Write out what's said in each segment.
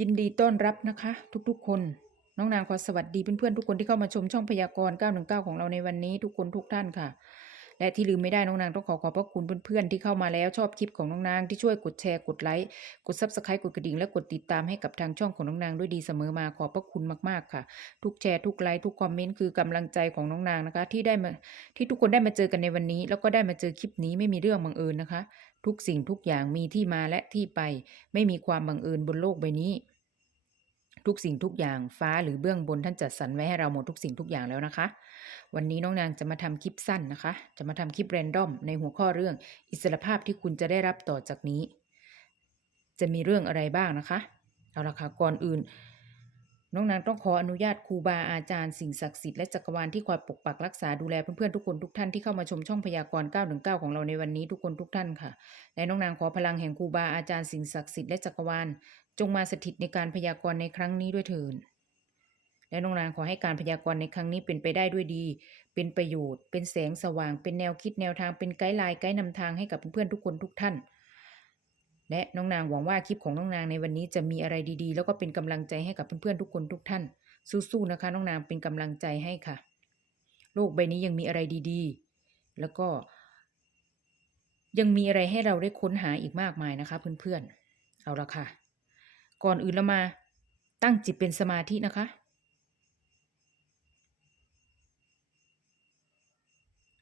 ยินดีต้อนรับนะคะ ทุกๆ คน น้องนางขอสวัสดีเพื่อนๆทุกคนที่เข้ามาชมช่องพยากรณ์ 919 ของเราในวันนี้ทุกคนทุกท่านค่ะ และที่ลืมไม่ได้น้องนางต้องขอขอบพระคุณเพื่อนๆที่เข้ามาแล้วชอบคลิปของน้องนางที่ช่วยกดแชร์กดไลค์กดซับสไครต์กดกระดิ่งและกดติดตามให้กับทางช่องของน้องนางด้วยดีเสมอมาขอบพระคุณมากๆค่ะ ทุกแชร์ทุกไลค์ทุกคอมเมนต์คือกำลังใจของน้องนางนะคะ ที่ได้มาที่ทุกคนได้มาเจอกันในวันนี้ แล้วก็ได้มาเจอคลิปนี้ไม่มีเรื่องบังเอิญนะคะ ทุกสิ่งทุกอย่างมีที่มาและที่ไป ไม่มีความบังเอิญบนโลกใบนี้ ทุกสิ่งทุกอย่างฟ้าหรือเบื้องบนท่านจัดสรรไว้ให้เราหมดทุกสิ่งทุกอย่างแล้วนะคะ วันนี้น้องนางจะมาทำคลิปสั้นนะคะ จะมาทำคลิปแรนดอมในหัวข้อเรื่อง อิสรภาพที่คุณจะได้รับต่อจากนี้ จะมีเรื่องอะไรบ้างนะคะ เอาละค่ะก่อนอื่น น้องนางต้องขออนุญาตครูบาอาจารย์สิ่งศักดิ์สิทธิ์และจักรวาลที่คอยปกปักรักษาดูแลเพื่อนๆทุกคนทุกท่านที่เข้ามาชมช่องพยากรณ์ 919 ของเราในวันนี้ทุกคนทุกท่านค่ะ และน้องนางขอพลังแห่งครูบาอาจารย์สิ่งศักดิ์สิทธิ์และจักรวาลจงมาสถิตในการพยากรณ์ในครั้งนี้ด้วยเถิดและน้องนางขอให้การพยากรณ์ในครั้งนี้เป็นไปได้ด้วยดี เป็นประโยชน์ เป็นแสงสว่าง เป็นแนวคิดแนวทาง เป็นไกด์ไลน์ไกด์นำทางให้กับเพื่อนๆทุกคนทุกท่าน และน้องนางหวังว่าคลิปของน้องนางในวันนี้จะมีอะไรดีๆ แล้วก็เป็นกำลังใจให้กับเพื่อนๆทุกคนทุกท่าน สู้ๆนะคะ น้องนางเป็นกำลังใจให้ค่ะ โลกใบนี้ยังมีอะไรดีๆ แล้วก็ยังมีอะไรให้เราได้ค้นหาอีกมากมายนะคะ เพื่อนๆ เอาละค่ะ ก่อนอื่นเรามาตั้งจิตเป็นสมาธินะคะ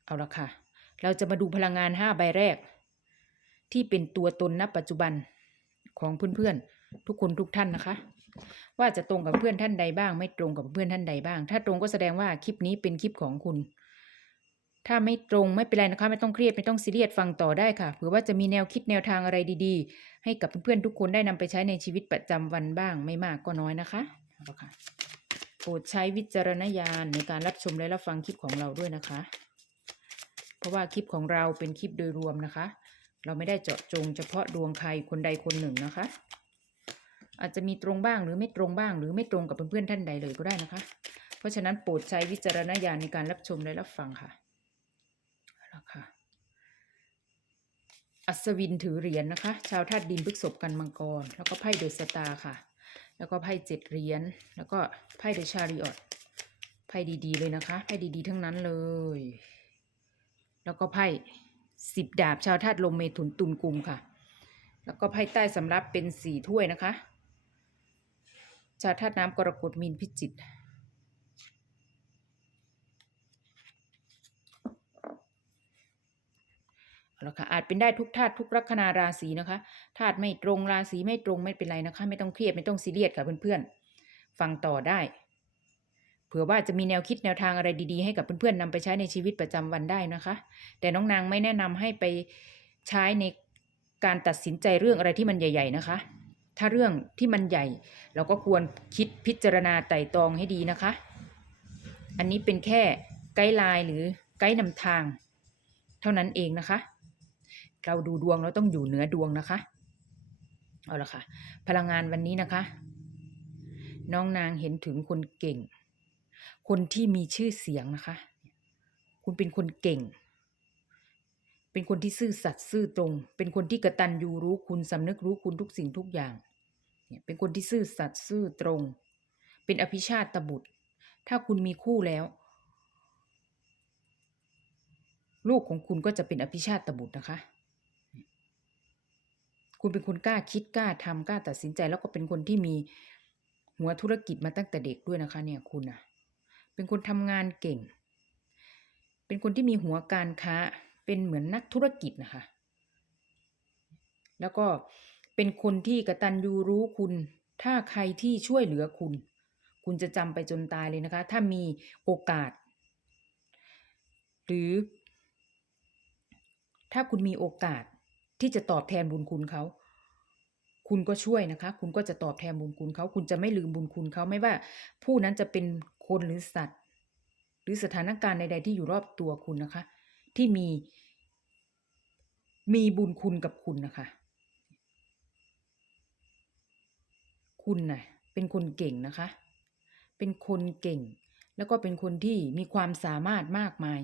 เอาละค่ะ เราจะมาดูพลังงานห้าใบแรก ที่เป็นตัวตนณปัจจุบันของเพื่อนๆ ทุกคนทุกท่านนะคะ ว่าจะตรงกับเพื่อนท่านใดบ้าง ไม่ตรงกับเพื่อนท่านใดบ้าง ถ้าตรงก็แสดงว่าคลิปนี้เป็นคลิปของคุณ ถ้าไม่ตรงไม่เป็นไรนะคะ ไม่ต้องเครียดไม่ต้องซีเรียสฟังต่อได้ค่ะเผื่อว่าจะมีแนวคิดแนวทางอะไรดีๆ ให้กับเพื่อนๆทุกคนได้นำไปใช้ในชีวิตประจำวันบ้าง ไม่มากก็น้อยนะคะเอาละค่ะโปรดใช้วิจารณญาณในการรับชมและรับฟังคลิปของเราด้วยนะคะ เพราะว่าคลิปของเราเป็นคลิปโดยรวมนะคะ เราไม่ได้เจาะจงเฉพาะดวงใครคนใดคนหนึ่งนะคะ อาจจะมีตรงบ้างหรือไม่ตรงบ้าง หรือไม่ตรงกับเพื่อนๆท่านใดเลยก็ได้นะคะ เพราะฉะนั้นโปรดใช้วิจารณญาณในการรับชมและรับฟังค่ะเอาละค่ะ อัศวินถือเหรียญนะคะ ชาวธาตุดินพฤกษบกันมังกร แล้วก็ไพ่เดอะสตาร์ค่ะ แล้วก็ไพ่เจ็ดเหรียญแล้วก็ไพ่เดอะชาริออตไพ่ดีๆเลยนะคะไพ่ดีๆ ทั้งนั้นเลย แล้วก็ไพ่ สิบดาบชาวธาตุลมเมถุนตุลกุมค่ะ แล้วก็ไพ่ใต้สำรับเป็นสี่ถ้วยนะคะ ชาวธาตุน้ำกรกฎมีนพิจิตรเอาละค่ะอาจเป็นได้ทุกธาตุทุกลัคนาราศีนะคะธาตุไม่ตรงราศีไม่ตรงไม่เป็นไรนะคะ ไม่ต้องเครียดไม่ต้องซีเรียสค่ะเพื่อนๆ ฟังต่อได้ เผื่อว่าจะมีแนวคิดแนวทางอะไรดีๆให้กับเพื่อนๆนำไปใช้ในชีวิตประจำวันได้นะคะ แต่น้องนางไม่แนะนำให้ไปใช้ในการตัดสินใจเรื่องอะไรที่มันใหญ่ ๆ นะคะ ถ้าเรื่องที่มันใหญ่ เราก็ควรคิดพิจารณาไต่ตรองให้ดีนะคะ อันนี้เป็นแค่ไกด์ไลน์หรือไกด์นำทาง เท่านั้นเองนะคะ เราดูดวงเราต้องอยู่เหนือดวงนะคะ เอาละค่ะ พลังงานวันนี้นะคะ น้องนางเห็นถึงคนเก่ง คนที่มีชื่อเสียงนะคะ คุณเป็นคนเก่ง เป็นคนที่ซื่อสัตย์ซื่อตรง เป็นคนที่กระตันยูรู้คุณสำนึกรู้คุณทุกสิ่งทุกอย่าง เป็นคนที่ซื่อสัตย์ซื่อตรง เป็นอภิชาติบุตร ถ้าคุณมีคู่แล้ว ลูกของคุณก็จะเป็นอภิชาติบุตรนะคะคุณเป็นคนกล้าคิดกล้าทำกล้าตัดสินใจแล้วก็เป็นคนที่มีหัวธุรกิจมาตั้งแต่เด็กด้วยนะคะ เนี่ยคุณนะ เป็นคนทำงานเก่ง เป็นคนที่มีหัวการค้า เป็นเหมือนนักธุรกิจนะคะ แล้วก็เป็นคนที่กระตันยูรู้คุณ ถ้าใครที่ช่วยเหลือคุณ คุณจะจำไปจนตายเลยนะคะ ถ้ามีโอกาส หรือ ถ้าคุณมีโอกาสที่จะตอบแทนบุญคุณเขาคุณก็ช่วยนะคะ คุณก็จะตอบแทนบุญคุณเขา คุณจะไม่ลืมบุญคุณเขา ไม่ว่าผู้นั้นจะเป็น คนหรือสัตว์ หรือสถานการณ์ใด ๆ ที่อยู่รอบตัวคุณนะคะ ที่มี มีบุญคุณกับคุณนะคะ คุณน่ะเป็นคนเก่งนะคะ เป็นคนเก่ง แล้วก็เป็นคนที่มีความสามารถมากมาย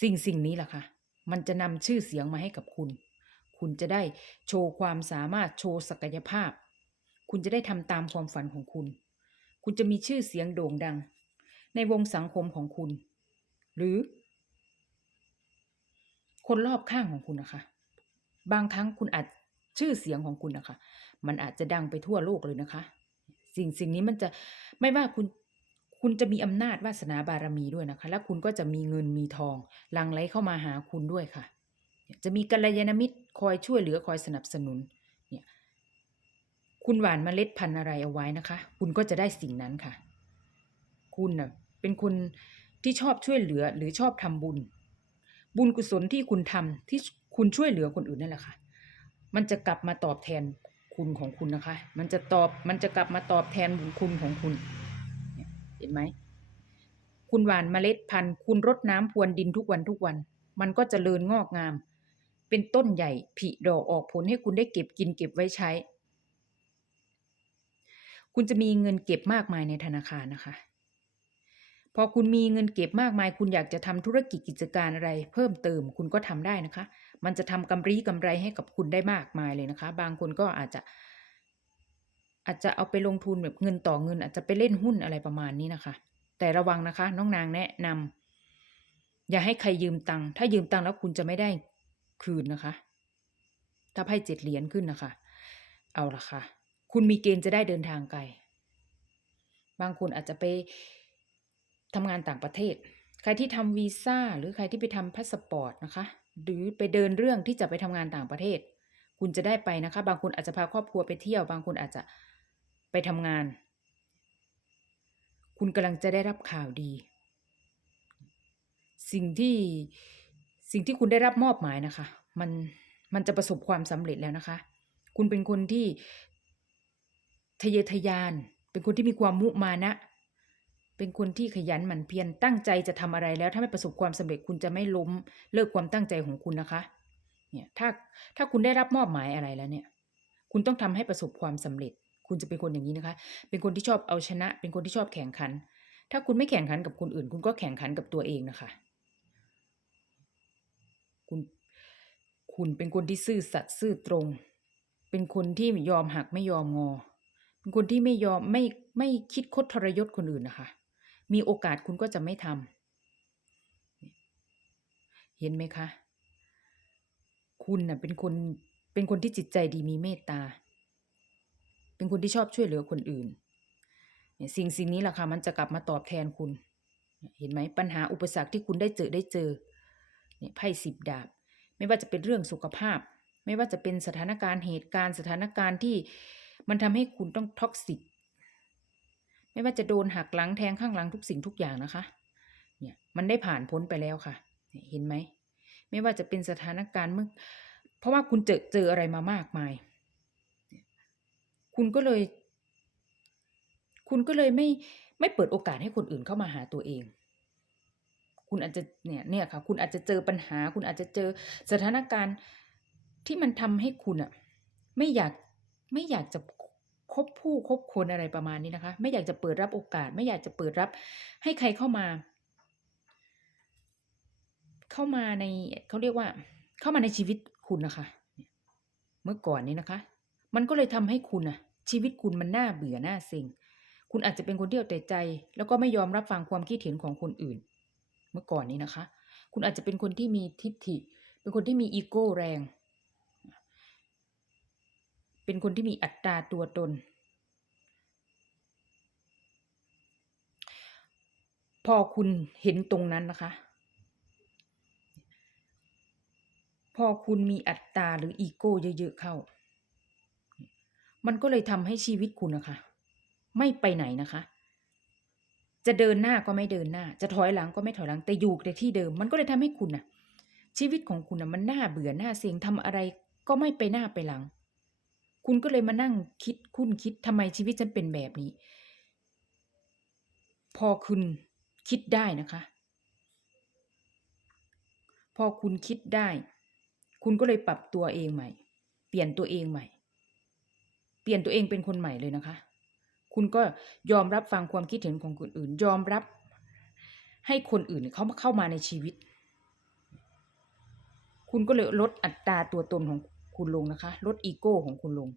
สิ่งสิ่งนี้แหละค่ะ มันจะนำชื่อเสียงมาให้กับคุณ คุณจะได้โชว์ความสามารถโชว์ศักยภาพ คุณจะได้ทำตามความฝันของคุณ คุณจะมีชื่อเสียงโด่งดัง ในวงสังคมของคุณ หรือ คนรอบข้างของคุณนะคะ บางครั้งคุณอาจชื่อเสียงของคุณนะคะ มันอาจจะดังไปทั่วโลกเลยนะคะ สิ่งสิ่งนี้มันจะไม่ว่าคุณคุณจะมีอำนาจวาสนาบารมีด้วยนะคะ และคุณก็จะมีเงินมีทองลังไหลเข้ามาหาคุณด้วยค่ะ จะมีกัลยาณมิตรคอยช่วยเหลือคอยสนับสนุน คุณหว่านเมล็ดพันธุ์อะไรเอาไว้นะคะ คุณก็จะได้สิ่งนั้นค่ะ คุณน่ะเป็นคนที่ชอบช่วยเหลือหรือชอบทำบุญ บุญกุศลที่คุณทำที่คุณช่วยเหลือคนอื่นนั่นแหละค่ะ มันจะกลับมาตอบแทนคุณของคุณนะคะ มันจะตอบมันจะกลับมาตอบแทนบุญคุณของคุณ เห็นไหม คุณหว่านเมล็ดพันธุ์ คุณรดน้ำพรวนดินทุกวันทุกวัน มันก็จเจริญงอกงาม เป็นต้นใหญ่ผลิดอกออกผลให้คุณได้เก็บกินเก็บไว้ใช้ คุณจะมีเงินเก็บมากมายในธนาคารนะคะ พอคุณมีเงินเก็บมากมาย คุณอยากจะทำธุรกิจกิจการอะไร เพิ่มเติมคุณก็ทำได้นะคะ มันจะทำกำไรกำไรให้กับคุณได้มากมายเลยนะคะ บางคนก็อาจจะอาจจะเอาไปลงทุนแบบเงินต่อเงิน อาจจะไปเล่นหุ้นอะไรประมาณนี้นะคะ แต่ระวังนะคะ น้องนางแนะนำอย่าให้ใครยืมตังค์ถ้ายืมตังค์แล้วคุณจะไม่ได้คืนนะคะ ถ้าไพ่เจ็ดเหรียญขึ้นนะคะ เอาละค่ะ คุณมีเกณฑ์จะได้เดินทางไกล บางคนอาจจะไปทำงานต่างประเทศ ใครที่ทำวีซ่าหรือใครที่ไปทำพาสปอร์ตนะคะ หรือไปเดินเรื่องที่จะไปทำงานต่างประเทศ คุณจะได้ไปนะคะ บางคนอาจจะพาครอบครัวไปเที่ยว บางคนอาจจะไปทำงาน คุณกำลังจะได้รับข่าวดี สิ่งที่สิ่งที่คุณได้รับมอบหมายนะคะ มันมันจะประสบความสำเร็จแล้วนะคะ คุณเป็นคนที่ ทะเยอทะยาน เป็นคนที่มีความมุมานะ เป็นคนที่ขยันหมั่นเพียรตั้งใจจะทำอะไรแล้ว ถ้าไม่ประสบความสำเร็จคุณจะไม่ล้มเลิกความตั้งใจของคุณนะคะ เนี่ยถ้าถ้าคุณได้รับมอบหมายอะไรแล้วเนี่ย คุณต้องทำให้ประสบความสำเร็จ คุณจะเป็นคนอย่างนี้นะคะ เป็นคนที่ชอบเอาชนะ เป็นคนที่ชอบแข่งขัน ถ้าคุณไม่แข่งขันกับคนอื่น คุณก็แข่งขันกับตัวเองนะคะ คุณคุณเป็นคนที่ซื่อสัตย์ซื่อตรง เป็นคนที่ยอมหักไม่ยอมงอ คนที่ไม่ยอมไม่ไม่คิดคดทรยศคนอื่นนะคะ มีโอกาสคุณก็จะไม่ทำเห็นไหมคะ คุณน่ะเป็นคนเป็นคนที่จิตใจดีมีเมตตา เป็นคนที่ชอบช่วยเหลือคนอื่นเนี่ยสิ่งสิ่งนี้แหละค่ะมันจะกลับมาตอบแทนคุณ เห็นไหมปัญหาอุปสรรคที่คุณได้เจอได้เจอเนี่ยไพ่สิบดาบ ไม่ว่าจะเป็นเรื่องสุขภาพ ไม่ว่าจะเป็นสถานการณ์เหตุการณ์สถานการณ์ที่ มันทำให้คุณต้องท็อกซิกไม่ว่าจะโดนหักหลังแทงข้างหลังทุกสิ่งทุกอย่างนะคะ เนี่ยมันได้ผ่านพ้นไปแล้วค่ะ เห็นไหม ไม่ว่าจะเป็นสถานการณ์เมื่อ เพราะว่าคุณเจอเจออะไรมามากมาย คุณก็เลย คุณก็เลยไม่ไม่เปิดโอกาสให้คนอื่นเข้ามาหาตัวเอง คุณอาจจะเนี่ยเนี่ยค่ะ คุณอาจจะเจอปัญหา คุณอาจจะเจอสถานการณ์ที่มันทำให้คุณอะไม่อยากไม่อยากจะ คบผู้คบคนอะไรประมาณนี้นะคะ ไม่อยากจะเปิดรับโอกาส ไม่อยากจะเปิดรับ ให้ใครเข้ามา เข้ามาในเขาเรียกว่า เข้ามาในชีวิตคุณนะคะ เมื่อก่อนนี้นะคะ มันก็เลยทำให้คุณอะชีวิตคุณมันน่าเบื่อน่าเซ็งคุณอาจจะเป็นคนที่เอาแต่ใจ แล้วก็ไม่ยอมรับฟังความคิดเห็นของคนอื่น เมื่อก่อนนี้นะคะ คุณอาจจะเป็นคนที่มีทิฏฐิ เป็นคนที่มีอีโก้แรง เป็นคนที่มีอัตราตัวตน พอคุณเห็นตรงนั้นนะคะ พอคุณมีอัตราหรืออีโก้เยอะๆเข้า มันก็เลยทำให้ชีวิตคุณนะคะ ไม่ไปไหนนะคะจะเดินหน้าก็ไม่เดินหน้า จะถอยหลังก็ไม่ถอยหลัง แต่อยู่ในที่เดิม มันก็เลยทำให้คุณน่ะ ชีวิตของคุณน่ะมันน่าเบื่อหน้าเซ็งทำอะไรก็ไม่ไปหน้าไปหลัง คุณก็เลยมานั่งคิดคุณคิดทำไมชีวิตฉันเป็นแบบนี้ พอคุณคิดได้นะคะ พอคุณคิดได้ คุณก็เลยปรับตัวเองใหม่ เปลี่ยนตัวเองใหม่ เปลี่ยนตัวเองเป็นคนใหม่เลยนะคะ คุณก็ยอมรับฟังความคิดเห็นของคนอื่น ยอมรับ ให้คนอื่นเขามาเข้ามาในชีวิต คุณก็เลยลดอัตราตัวตนของ คุณลงนะคะ ลดอีโก้ของคุณลง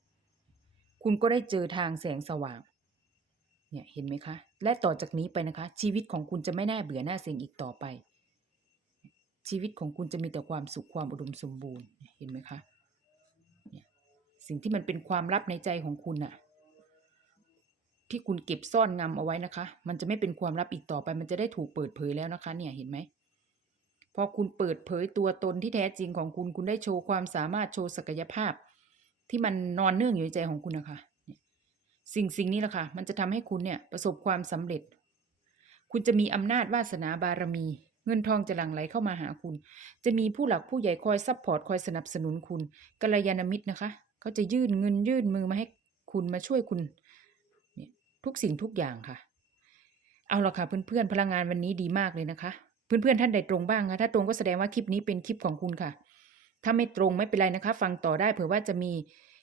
คุณก็ได้เจอทางแสงสว่าง เนี่ยเห็นไหมคะ และต่อจากนี้ไปนะคะ ชีวิตของคุณจะไม่น่าเบื่อหน้าเซ็งอีกต่อไป ชีวิตของคุณจะมีแต่ความสุขความอุดมสมบูรณ์ เห็นไหมคะเนี่ยสิ่งที่มันเป็นความลับในใจของคุณน่ะ ที่คุณเก็บซ่อนงำเอาไว้นะคะ มันจะไม่เป็นความลับอีกต่อไป มันจะได้ถูกเปิดเผยแล้วนะคะ เนี่ยเห็นไหม พอคุณเปิดเผยตัวตนที่แท้จริงของคุณคุณได้โชว์ความสามารถโชว์ศักยภาพ ที่มันนอนเนื่องอยู่ในใจของคุณนะคะสิ่งสิ่งนี้แหละค่ะ มันจะทำให้คุณเนี่ยประสบความสำเร็จ คุณจะมีอำนาจวาสนาบารมี เงินทองจะหลั่งไหลเข้ามาหาคุณ จะมีผู้หลักผู้ใหญ่คอยซัพพอร์ตคอยสนับสนุนคุณกัลยาณมิตรนะคะ เขาจะยื่นเงินยื่นมือมาให้คุณมาช่วยคุณเนี่ยทุกสิ่งทุกอย่างค่ะ เอาละค่ะเพื่อนๆพลังงานวันนี้ดีมากเลยนะคะ เพื่อนๆท่านใดตรงบ้างคะถ้าตรงก็แสดงว่าคลิปนี้เป็นคลิปของคุณค่ะ ถ้าไม่ตรงไม่เป็นไรนะคะ ฟังต่อได้เผื่อว่าจะมี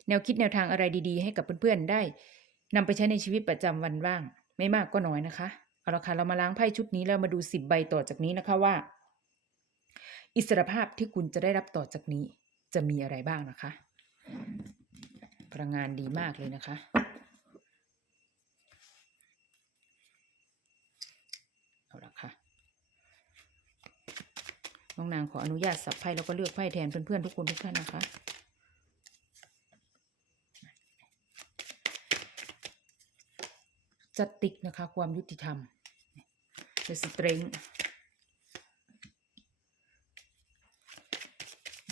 แนวคิดแนวทางอะไรดีๆ ให้กับเพื่อนๆได้นำไปใช้ในชีวิตประจำวันบ้าง ไม่มากก็น้อยนะคะเอาละค่ะเรามาล้างไพ่ชุดนี้แล้วมาดูสิบใบต่อจากนี้นะคะว่า อิสรภาพที่คุณจะได้รับต่อจากนี้ จะมีอะไรบ้างนะคะ พลังงานดีมากเลยนะคะเอาละค่ะ น้องนางขออนุญาตสับไพ่แล้วก็เลือกไพ่แทนเพื่อนๆทุกคนทุกท่านนะคะ จัดติกนะคะ ความยุติธรรม The Strength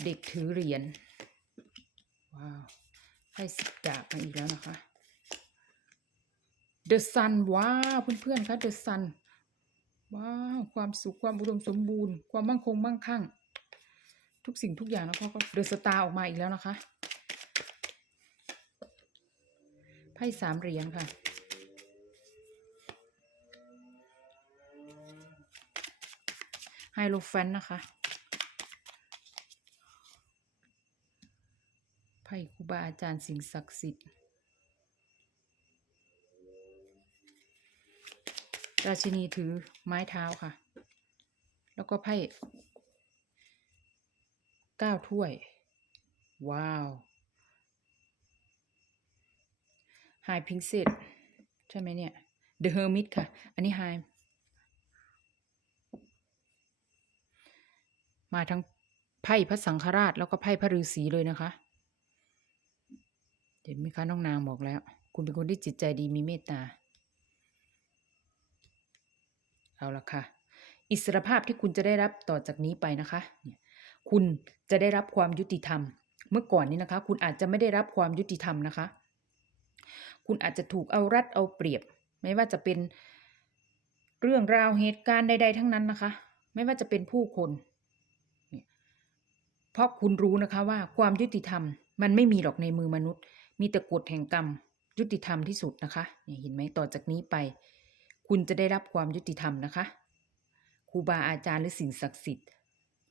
เด็กถือเหรียญ ว้าวไพ่สิบดาบมาอีกแล้วนะคะ The Sun ว้าวเพื่อนๆคะ The Sun ว้าวความสุขความอุดมสมบูรณ์ ความมั่งคงมั่งคั่ง ทุกสิ่งทุกอย่างแล้วก็เดอะสตาร์ออกมาอีกแล้วนะคะไพ่สามเหรียญค่ะ ไฮโลแฟนนะคะ ไพ่ครูบาอาจารย์สิ่งศักดิ์สิทธิ์ ราชินีถือไม้เท้าค่ะ แล้วก็ไพ่เก้าถ้วย ว้าวไฮพิงเซตใช่ไหมเนี่ย The Hermit ค่ะ อันนี้ไฮมาทั้งไพ่พระสังฆราช แล้วก็ไพ่พระฤาษีเลยนะคะ เห็นไหมคะน้องนางบอกแล้ว คุณเป็นคนที่จิตใจดีมีเมตตา เอาละค่ะ อิสรภาพที่คุณจะได้รับต่อจากนี้ไปนะคะ คุณจะได้รับความยุติธรรม เมื่อก่อนนี้นะคะ คุณอาจจะไม่ได้รับความยุติธรรมนะคะ คุณอาจจะถูกเอารัดเอาเปรียบ ไม่ว่าจะเป็นเรื่องราวเหตุการณ์ใดๆทั้งนั้นนะคะ ไม่ว่าจะเป็นผู้คนเพราะคุณรู้นะคะว่าความยุติธรรม มันไม่มีหรอกในมือมนุษย์ มีแต่กฎแห่งกรรม ยุติธรรมที่สุดนะคะเห็นไหมต่อจากนี้ไป คุณจะได้รับความยุติธรรมนะคะครูบาอาจารย์หรือสิ่งศักดิ์สิทธิ์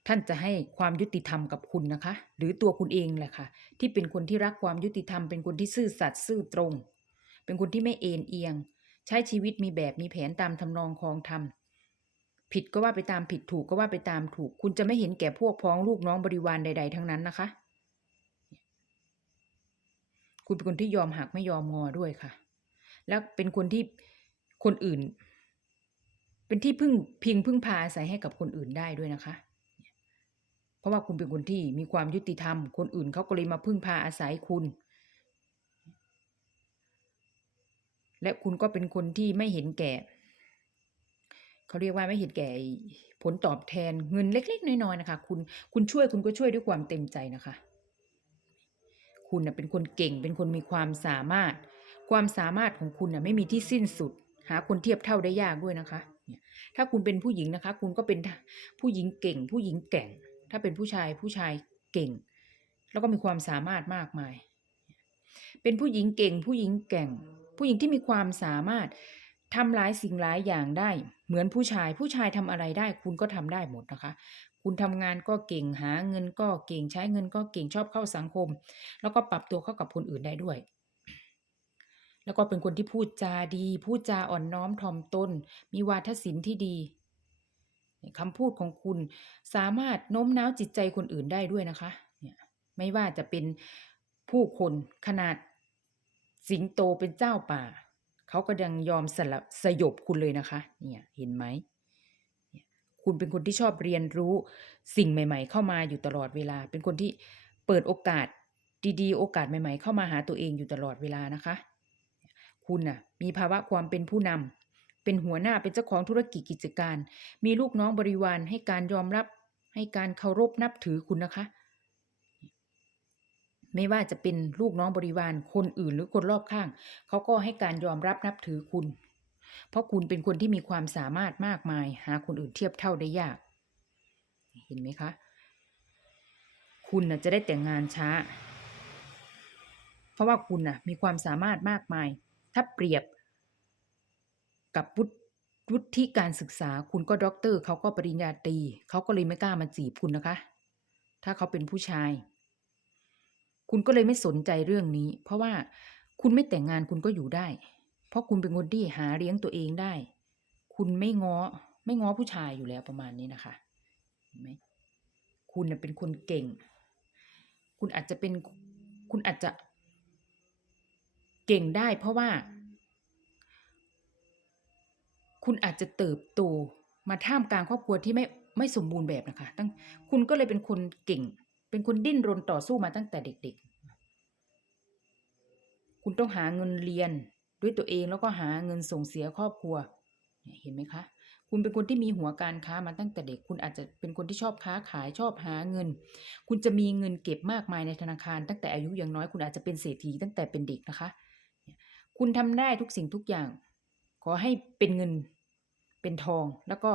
ท่านจะให้ความยุติธรรมกับคุณนะคะ หรือตัวคุณเองแหละค่ะ ที่เป็นคนที่รักความยุติธรรม เป็นคนที่ซื่อสัตย์ซื่อตรง เป็นคนที่ไม่เอ็นเอียง ใช้ชีวิตมีแบบมีแผนตามทำนองคองธรรมผิดก็ว่าไปตามผิดถูกก็ว่าไปตามถูก คุณจะไม่เห็นแก่พวกพ้องลูกน้องบริวารใด ๆ ทั้งนั้นนะคะ คุณเป็นคนที่ยอมหักไม่ยอมงอด้วยค่ะ แล้วเป็นคนที่ คนอื่น เป็นที่พึ่งพิงพึ่งพาอาศัยให้กับคนอื่นได้ด้วยนะคะ เพราะว่าคุณเป็นคนที่มีความยุติธรรม คนอื่นเขาก็เลยมาพึ่งพาอาศัยคุณ และคุณก็เป็นคนที่ไม่เห็นแก่เขาเรียกว่าไม่เห็นแก่ผลตอบแทนเงินเล็ก ๆ น้อยๆนะคะ คุณคุณช่วยคุณก็ช่วยด้วยความเต็มใจนะคะ คุณนะเป็นคนเก่งเป็นคนมีความสามารถ ความสามารถของคุณนะไม่มีที่สิ้นสุด หาคนเทียบเท่าได้ยากด้วยนะคะ ถ้าคุณเป็นผู้หญิงนะคะ คุณก็เป็นผู้หญิงเก่ง ผู้หญิงแก่ง ถ้าเป็นผู้ชายผู้ชายเก่ง แล้วก็มีความสามารถมากมาย เป็นผู้หญิงเก่ง ผู้หญิงแก่ง ผู้หญิงที่มีความสามารถทำหลายสิ่งหลายอย่างได้ เหมือนผู้ชาย ผู้ชายทำอะไรได้ คุณก็ทำได้หมดนะคะ คุณทำงานก็เก่งหาเงินก็เก่งใช้เงินก็เก่งชอบเข้าสังคม แล้วก็ปรับตัวเข้ากับคนอื่นได้ด้วย แล้วก็เป็นคนที่พูดจาดี พูดจาอ่อนน้อมถ่อมตน มีวาทศิลป์ที่ดีคำพูดของคุณสามารถโน้มน้าวจิตใจคนอื่นได้ด้วยนะคะเนี่ยไม่ว่าจะเป็นผู้คนขนาดสิงโตเป็นเจ้าป่า เขาก็ยังยอมสละสยบคุณเลยนะคะ เนี่ยเห็นไหม คุณเป็นคนที่ชอบเรียนรู้สิ่งใหม่ ๆ เข้ามาอยู่ตลอดเวลา เป็นคนที่เปิดโอกาสดีๆ โอกาสใหม่ ๆ เข้ามาหาตัวเองอยู่ตลอดเวลานะคะ คุณน่ะ มีภาวะความเป็นผู้นำเป็นหัวหน้าเป็นเจ้าของธุรกิจกิจการ มีลูกน้องบริวารให้การยอมรับ ให้การเคารพนับถือคุณนะคะ ไม่ว่าจะเป็นลูกน้องบริวารคนอื่นหรือคนรอบข้างเขาก็ให้การยอมรับนับถือคุณ เพราะคุณเป็นคนที่มีความสามารถมากมาย หาคนอื่นเทียบเท่าได้ยาก เห็นไหมคะ คุณน่ะจะได้แต่งงานช้า เพราะว่าคุณน่ะมีความสามารถมากมาย ถ้าเปรียบกับวุฒิวุฒิการศึกษาคุณก็ด็อกเตอร์เขาก็ปริญญาตรีเขาก็เลยไม่กล้ามาจีบคุณนะคะ ถ้าเขาเป็นผู้ชาย คุณก็เลยไม่สนใจเรื่องนี้ เพราะว่าคุณไม่แต่งงานคุณก็อยู่ได้ เพราะคุณเป็นคนที่หาเลี้ยงตัวเองได้ คุณไม่ง้อไม่ง้อผู้ชายอยู่แล้วประมาณนี้นะคะเห็นไหมคุณเป็นคนเก่ง คุณอาจจะเป็นคุณอาจจะ เก่งได้เพราะว่า คุณอาจจะเติบโตมาท่ามกลางครอบครัวที่ไม่ไม่สมบูรณ์แบบนะคะ ตั้งคุณก็เลยเป็นคนเก่ง เป็นคนดิ้นรนต่อสู้มาตั้งแต่เด็ก ๆ คุณต้องหาเงินเรียนด้วยตัวเองแล้วก็หาเงินส่งเสียครอบครัวเนี่ยเห็นไหมคะ คุณเป็นคนที่มีหัวการค้ามาตั้งแต่เด็ก คุณอาจจะเป็นคนที่ชอบค้าขายชอบหาเงิน คุณจะมีเงินเก็บมากมายในธนาคาร ตั้งแต่อายุยังน้อย คุณอาจจะเป็นเศรษฐีตั้งแต่เป็นเด็กนะคะ คุณทำได้ทุกสิ่งทุกอย่าง ขอให้เป็นเงินเป็นทอง แล้วก็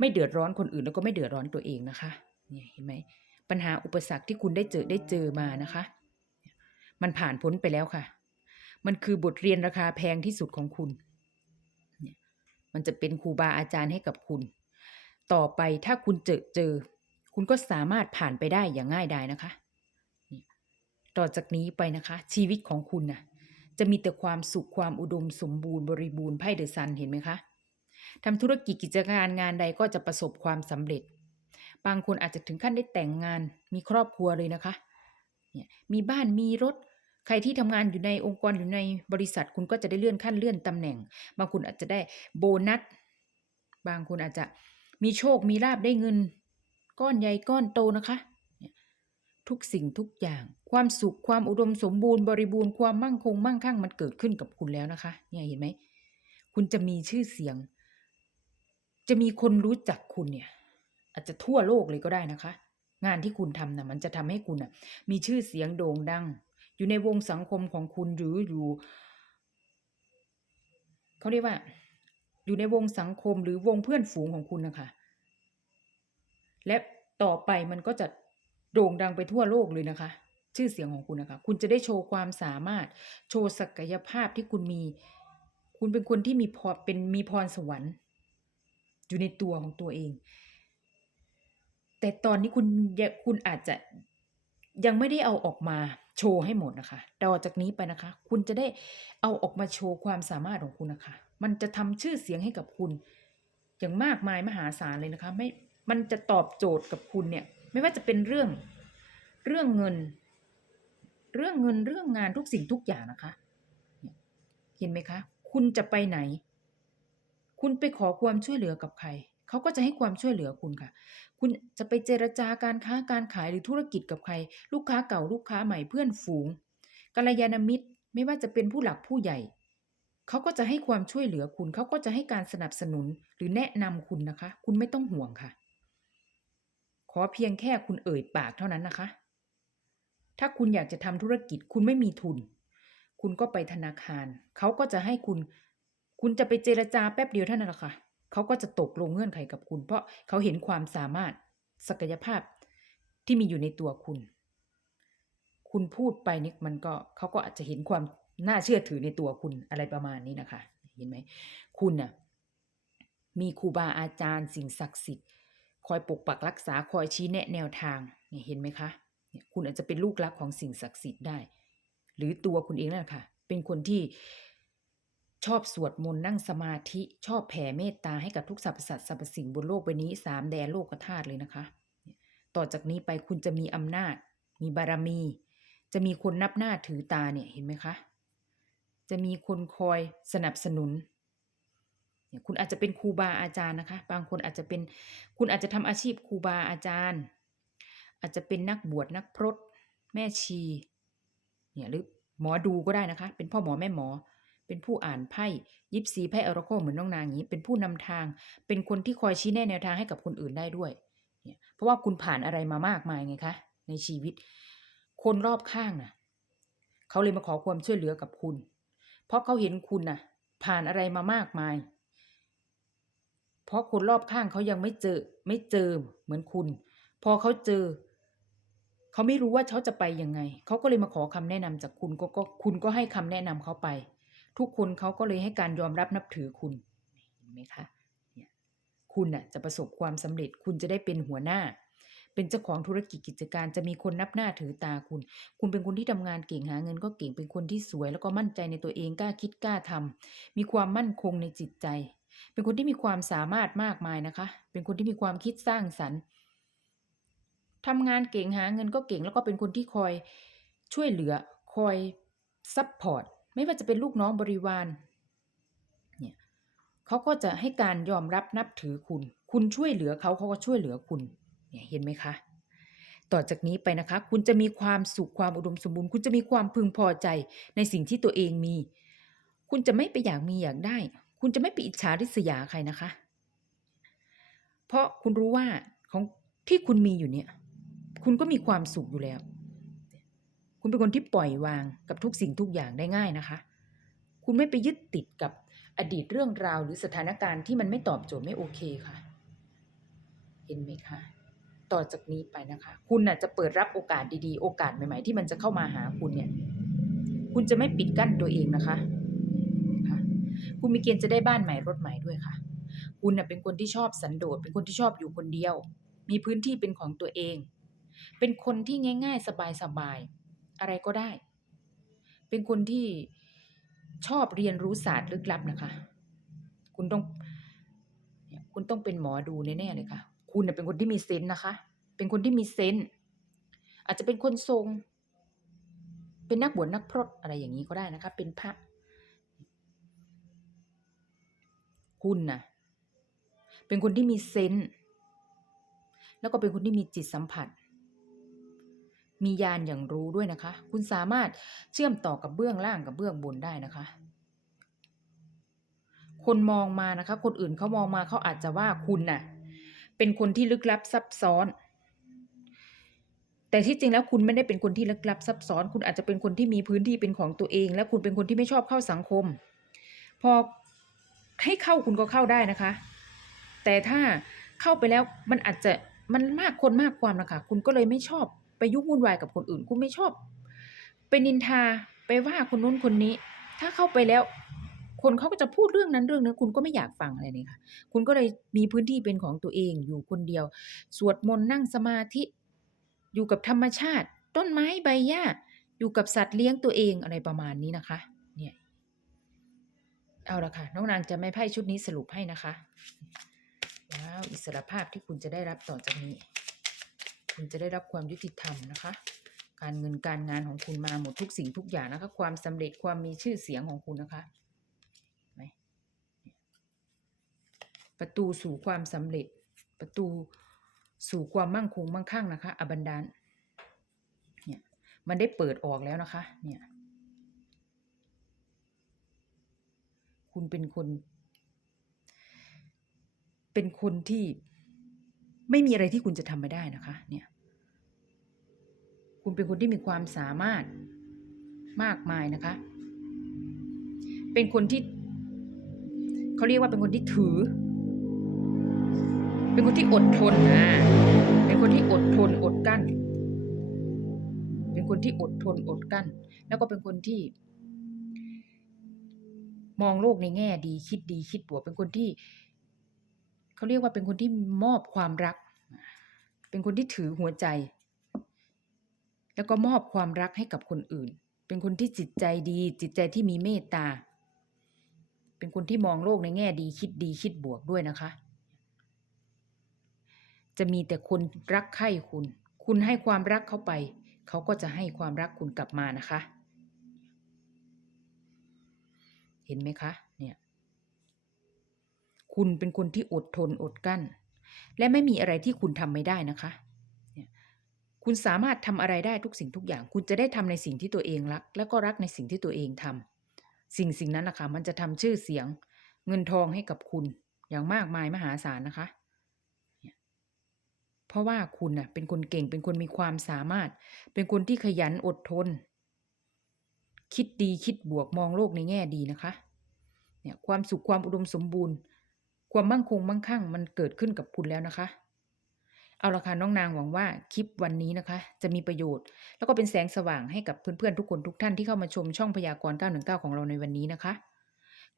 ไม่เดือดร้อนคนอื่น แล้วก็ไม่เดือดร้อนตัวเองนะคะเนี่ยเห็นไหมปัญหาอุปสรรคที่คุณได้เจอได้เจอมานะคะ มันผ่านพ้นไปแล้วค่ะ มันคือบทเรียนราคาแพงที่สุดของคุณเนี่ยมันจะเป็นครูบาอาจารย์ให้กับคุณ ต่อไปถ้าคุณเจอเจอ คุณก็สามารถผ่านไปได้อย่างง่ายดายนะคะนี่ต่อจากนี้ไปนะคะ ชีวิตของคุณน่ะ จะมีแต่ความสุขความอุดมสมบูรณ์บริบูรณ์ไพ่เดอะซันเห็นไหมคะทำธุรกิจกิจการงานใดก็จะประสบความสำเร็จ บางคนอาจจะถึงขั้นได้แต่งงานมีครอบครัวเลยนะคะเนี่ยมีบ้านมีรถ ใครที่ทำงานอยู่ในองค์กรอยู่ในบริษัทคุณก็จะได้เลื่อนขั้นเลื่อนตำแหน่ง บางคนอาจจะได้โบนัส บางคนอาจจะมีโชคมีลาภได้เงิน ก้อนใหญ่ก้อนโตนะคะ ทุกสิ่งทุกอย่าง ความสุขความอุดมสมบูรณ์บริบูรณ์ความมั่งคงมั่งคั่งมันเกิดขึ้นกับคุณแล้วนะคะ เนี่ยเห็นไหมคุณจะมีชื่อเสียง จะมีคนรู้จักคุณเนี่ย อาจจะทั่วโลกเลยก็ได้นะคะ งานที่คุณทำนะ่ะมันจะทำให้คุณน่ะ มีชื่อเสียงโด่งดัง อยู่ในวงสังคมของคุณหรืออยู่เขาเรียกว่า อยู่ในวงสังคมหรือวงเพื่อนฝูงของคุณนะคะ และต่อไปมันก็จะ โด่งดังไปทั่วโลกเลยนะคะ ชื่อเสียงของคุณนะคะ คุณจะได้โชว์ความสามารถ โชว์ศักยภาพที่คุณมี คุณเป็นคนที่มีพรเป็นมีพรสวรรค์ อยู่ในตัวของตัวเอง แต่ตอนนี้คุณคุณอาจจะยังไม่ได้เอาออกมาโชว์ให้หมดนะคะต่อจากนี้ไปนะคะ คุณจะได้เอาออกมาโชว์ความสามารถของคุณนะคะ มันจะทำชื่อเสียงให้กับคุณ อย่างมากมายมหาศาลเลยนะคะ ไม่ มันจะตอบโจทย์กับคุณเนี่ย ไม่ว่าจะเป็นเรื่องเรื่องเงิน เรื่องเงินเรื่องงานทุกสิ่งทุกอย่างนะคะ เห็นไหมคะ คุณจะไปไหน คุณไปขอความช่วยเหลือกับใคร เขาก็จะให้ความช่วยเหลือคุณค่ะ คุณจะไปเจรจาการค้าการขายหรือธุรกิจกับใคร ลูกค้าเก่าลูกค้าใหม่เพื่อนฝูงกัลยาณมิตร ไม่ว่าจะเป็นผู้หลักผู้ใหญ่ เขาก็จะให้ความช่วยเหลือคุณ เขาก็จะให้การสนับสนุนหรือแนะนำคุณนะคะ คุณไม่ต้องห่วงค่ะ ขอเพียงแค่คุณเอ่ยปากเท่านั้นนะคะ ถ้าคุณอยากจะทำธุรกิจคุณไม่มีทุน คุณก็ไปธนาคาร เขาก็จะให้คุณ คุณจะไปเจรจาแป๊บเดียวเท่านั้นแหละค่ะเขาก็จะตกลงเงื่อนไขกับคุณ เพราะเขาเห็นความสามารถศักยภาพที่มีอยู่ในตัวคุณ คุณพูดไปนี่มันก็เขาก็อาจจะเห็นความน่าเชื่อถือในตัวคุณอะไรประมาณนี้นะคะ เห็นไหม คุณน่ะมีครูบาอาจารย์สิ่งศักดิ์สิทธิ์ คอยปกปักรักษาคอยชี้แนะแนวทางเนี่ยเห็นไหมคะเนี่ยคุณอาจจะเป็นลูกรักของสิ่งศักดิ์สิทธิ์ได้ หรือตัวคุณเองนั่นแหละค่ะ เป็นคนที่ชอบสวดมนต์นั่งสมาธิชอบแผ่เมตตาให้กับทุกสรรพสัตว์สรรพสิ่งบนโลกใบนี้สามแดนโลกธาตุเลยนะคะ ต่อจากนี้ไปคุณจะมีอำนาจ มีบารมี จะมีคนนับหน้าถือตาเนี่ยเห็นไหมคะ จะมีคนคอยสนับสนุน คุณอาจจะเป็นครูบาอาจารย์นะคะ บางคนอาจจะเป็นคุณอาจจะทำอาชีพครูบาอาจารย์ อาจจะเป็นนักบวชนักพรตแม่ชี เนี่ยหรือหมอดูก็ได้นะคะ เป็นพ่อหมอแม่หมอ เป็นผู้อ่านไพ่ยิปซีไพ่ออราโคเหมือนน้องนางงนี้ เป็นผู้นำทาง เป็นคนที่คอยชี้แนะแนวทางให้กับคนอื่นได้ด้วย เนี่ย เพราะว่าคุณผ่านอะไรมามากมายไงคะ ในชีวิต คนรอบข้างน่ะเขาเลยมาขอความช่วยเหลือกับคุณ เพราะเขาเห็นคุณน่ะ ผ่านอะไรมามากมาย เพราะคนรอบข้างเขายังไม่เจอ ไม่เจอเหมือนคุณ พอเขาเจอ เขาไม่รู้ว่าเขาจะไปยังไง เขาก็เลยมาขอคำแนะนำจากคุณก็ก็คุณก็ให้คำแนะนำเขาไป ทุกคนเขาก็เลยให้การยอมรับนับถือคุณเห็นไหมคะเนี่ยคุณน่ะจะประสบความสำเร็จคุณจะได้เป็นหัวหน้า เป็นเจ้าของธุรกิจกิจการจะมีคนนับหน้าถือตาคุณ คุณเป็นคนที่ทำงานเก่งหาเงินก็เก่งเป็นคนที่สวย แล้วก็มั่นใจในตัวเองกล้าคิดกล้าทำมีความมั่นคงในจิตใจ เป็นคนที่มีความสามารถมากมายนะคะ เป็นคนที่มีความคิดสร้างสรรค์ทำงานเก่งหาเงินก็เก่งแล้วก็เป็นคนที่คอยช่วยเหลือคอยซัพพอร์ตไม่ว่าจะเป็นลูกน้องบริวารเนี่ยเขาก็จะให้การยอมรับนับถือคุณ คุณช่วยเหลือเขาเขาก็ช่วยเหลือคุณเนี่ยเห็นไหมคะ ต่อจากนี้ไปนะคะ คุณจะมีความสุขความอุดมสมบูรณ์ คุณจะมีความพึงพอใจในสิ่งที่ตัวเองมี คุณจะไม่ไปอยากมีอยากได้ คุณจะไม่ไปอิจฉาริษยาใครนะคะ เพราะคุณรู้ว่าของที่คุณมีอยู่เนี่ย คุณก็มีความสุขอยู่แล้ว คุณเป็นคนที่ปล่อยวางกับทุกสิ่งทุกอย่างได้ง่ายนะคะ คุณไม่ไปยึดติดกับอดีตเรื่องราวหรือสถานการณ์ที่มันไม่ตอบโจทย์ไม่โอเคค่ะ เห็นไหมคะ ต่อจากนี้ไปนะคะ คุณน่ะจะเปิดรับโอกาสดีๆ โอกาสใหม่ ๆ ที่มันจะเข้ามาหาคุณเนี่ย คุณจะไม่ปิดกั้นตัวเองนะคะเห็นไหมคะ คุณมีเกณฑ์จะได้บ้านใหม่รถใหม่ด้วยค่ะ คุณน่ะเป็นคนที่ชอบสันโดษเป็นคนที่ชอบอยู่คนเดียว มีพื้นที่เป็นของตัวเอง เป็นคนที่ง่าย ๆ สบายๆอะไรก็ได้ เป็นคนที่ชอบเรียนรู้ศาสตร์ลึกลับนะคะ คุณต้องคุณต้องเป็นหมอดูแน่ๆเลยค่ะ คุณน่ะเป็นคนที่มีเซนส์นะคะ เป็นคนที่มีเซนส์อาจจะเป็นคนทรง เป็นนักบวชนักพรตอะไรอย่างนี้ก็ได้นะคะ เป็นพระ คุณน่ะเป็นคนที่มีเซนส์แล้วก็เป็นคนที่มีจิตสัมผัส มีญาณอย่างรู้ด้วยนะคะ คุณสามารถเชื่อมต่อกับเบื้องล่างกับเบื้องบนได้นะคะ คนมองมานะคะ คนอื่นเขามองมาเขาอาจจะว่าคุณน่ะ เป็นคนที่ลึกลับซับซ้อน แต่ที่จริงแล้วคุณไม่ได้เป็นคนที่ลึกลับซับซ้อน คุณอาจจะเป็นคนที่มีพื้นที่เป็นของตัวเอง และคุณเป็นคนที่ไม่ชอบเข้าสังคม พอ ให้เข้าคุณก็เข้าได้นะคะ แต่ถ้าเข้าไปแล้วมันอาจจะมันมากคนมากความนะคะ คุณก็เลยไม่ชอบไปยุ่งวุ่นวายกับคนอื่น คุณไม่ชอบ ไปนินทาไปว่าคนนู้นคนนี้ ถ้าเข้าไปแล้ว คนเขาก็จะพูดเรื่องนั้นเรื่องนี้คุณก็ไม่อยากฟังอะไรเลยค่ะ คุณก็เลยมีพื้นที่เป็นของตัวเองอยู่คนเดียว สวดมนต์นั่งสมาธิอยู่กับธรรมชาติ ต้นไม้ใบหญ้าอยู่กับสัตว์เลี้ยงตัวเองอะไรประมาณนี้นะคะ เอาละค่ะ น้องนางจะไม่ไพ่ชุดนี้สรุปให้นะคะ ว้าวอิสรภาพที่คุณจะได้รับต่อจากนี้ คุณจะได้รับความยุติธรรมนะคะ การเงินการงานของคุณมาหมดทุกสิ่งทุกอย่างนะคะ ความสำเร็จความมีชื่อเสียงของคุณนะคะประตูสู่ความสำเร็จ ประตูสู่ความมั่งคงมั่งคั่งนะคะ อบันดาลเนี่ยมันได้เปิดออกแล้วนะคะ เนี่ย คุณเป็นคน เป็นคนที่ไม่มีอะไรที่คุณจะทำไม่ได้นะคะ เนี่ย คุณเป็นคนที่มีความสามารถมากมายนะคะ เป็นคนที่เขาเรียกว่าเป็นคนที่ถือ เป็นคนที่อดทนอ่าเป็นคนที่อดทนอดกั้น เป็นคนที่อดทนอดกั้น แล้วก็เป็นคนที่ มองโลกในแง่ดีคิดดีคิดบวกเป็นคนที่เขาเรียกว่าเป็นคนที่มอบความรัก เป็นคนที่ถือหัวใจ แล้วก็มอบความรักให้กับคนอื่น เป็นคนที่จิตใจดี จิตใจที่มีเมตตา เป็นคนที่มองโลกในแง่ดี คิดดีคิดบวกด้วยนะคะ จะมีแต่คนรักใคร่คุณ คุณให้ความรักเขาไป เขาก็จะให้ความรักคุณกลับมานะคะ เห็นไหมคะ เนี่ย คุณเป็นคนที่อดทนอดกั้น และไม่มีอะไรที่คุณทำไม่ได้นะคะเนี่ยคุณสามารถทำอะไรได้ทุกสิ่งทุกอย่าง คุณจะได้ทำในสิ่งที่ตัวเองรัก แล้วก็รักในสิ่งที่ตัวเองทำสิ่งสิ่งนั้นนะคะมันจะทำชื่อเสียง เงินทองให้กับคุณอย่างมากมายมหาศาลนะคะเนี่ยเพราะว่าคุณน่ะเป็นคนเก่งเป็นคนมีความสามารถ เป็นคนที่ขยันอดทน คิดดีคิดบวกมองโลกในแง่ดีนะคะ เนี่ยความสุขความอุดมสมบูรณ์ ความมั่งคงมั่งคั่งมันเกิดขึ้นกับคุณแล้วนะคะ เอาละค่ะน้องนางหวังว่าคลิปวันนี้นะคะ จะมีประโยชน์ แล้วก็เป็นแสงสว่างให้กับเพื่อนๆทุกคนทุกท่านที่เข้ามาชมช่องพยากรณ์919 ของเราในวันนี้นะคะ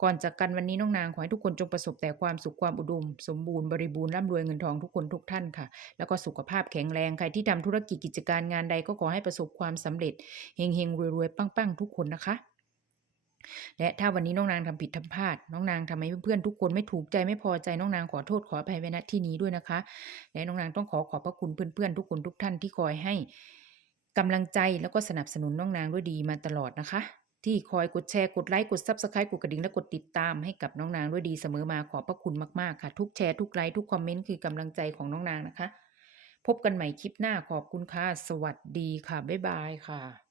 ก่อนจากกันวันนี้น้องนางขอให้ทุกคนจงประสบแต่ความสุขความอุดม สมบูรณ์บริบูรณ์ร่ำรวยเงินทองทุกคนทุกท่านค่ะ แล้วก็สุขภาพแข็งแรงใครที่ทำธุรกิจกิจการงานใดก็ขอให้ประสบความสำเร็จเฮงๆรวยๆปังๆทุกคนนะคะและถ้าวันนี้น้องนางทำผิดทำพลาด น้องนางทำให้เพื่อนๆทุกคนไม่ถูกใจไม่พอใจน้องนางขอโทษขออภัยไว้ณที่นี้ด้วยนะคะ และน้องนางต้องขอขอบพระคุณเพื่อนๆทุกคนทุกท่านที่คอยให้กำลังใจแล้วก็สนับสนุนน้องนางด้วยดีมาตลอดนะคะ ที่คอยกดแชร์กดไลค์กด s u b สไครป์กดกระดิ่งและกดติดตามให้กับน้องนางด้วยดีเสมอมาขอบพระคุณมากๆค่ะ ทุกแชร์ทุกไลค์ทุกคอมเมนต์คือกำลังใจของน้องนางนะคะ พบกันใหม่คลิปหน้าขอบคุณค่ะ สวัสดีค่ะ บ๊ายบายค่ะ